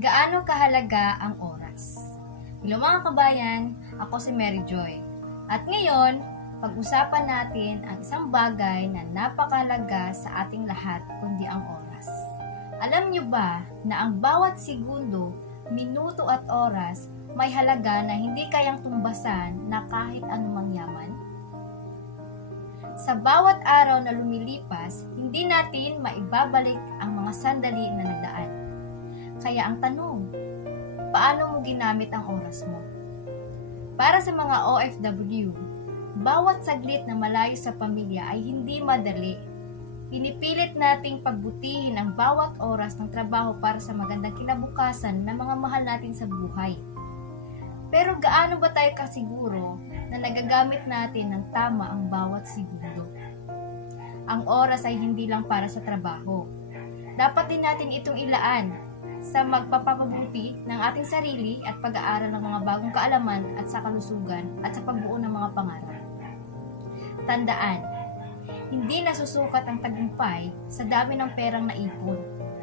Gaano kahalaga ang oras? Hello mga kabayan, ako si Mary Joy. At ngayon, pag-usapan natin ang isang bagay na napakahalaga sa ating lahat kundi ang oras. Alam niyo ba na ang bawat segundo, minuto at oras may halaga na hindi kayang tumbasan na kahit anumang yaman? Sa bawat araw na lumilipas, hindi natin maibabalik ang mga sandali na nadaan. Kaya ang tanong, paano mo ginamit ang oras mo? Para sa mga OFW, bawat saglit na malayo sa pamilya ay hindi madali. Pinipilit nating pagbutihin ang bawat oras ng trabaho para sa magandang kinabukasan ng mga mahal natin sa buhay. Pero gaano ba tayo kasiguro na nagagamit natin ng tama ang bawat segundo? Ang oras ay hindi lang para sa trabaho. Dapat din natin itong ilaan sa magpapabuti ng ating sarili at pag-aaral ng mga bagong kaalaman at sa kalusugan at sa pagbuo ng mga pangarap. Tandaan, hindi nasusukat ang tagumpay sa dami ng perang naipon,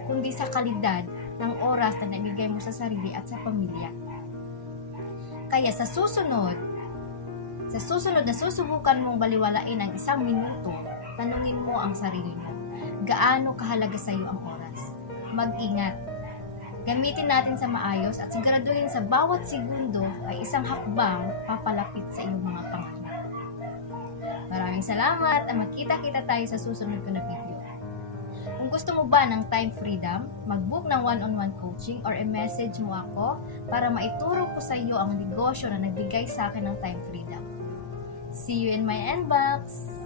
kundi sa kalidad ng oras na nabigay mo sa sarili at sa pamilya. Kaya sa susunod na susubukan mong baliwalain ang 1 minuto, tanungin mo ang sarili mo, gaano kahalaga sa iyo ang oras? Mag-ingat. Gamitin natin sa maayos at siguraduhin sa bawat segundo ay isang hakbang papalapit sa iyong mga pangarap. Maraming salamat at magkita-kita tayo sa susunod ko na video. Kung gusto mo ba ng time freedom, mag-book ng one-on-one coaching or i-message mo ako para maituro ko sa iyo ang negosyo na nagbigay sa akin ng time freedom. See you in my inbox!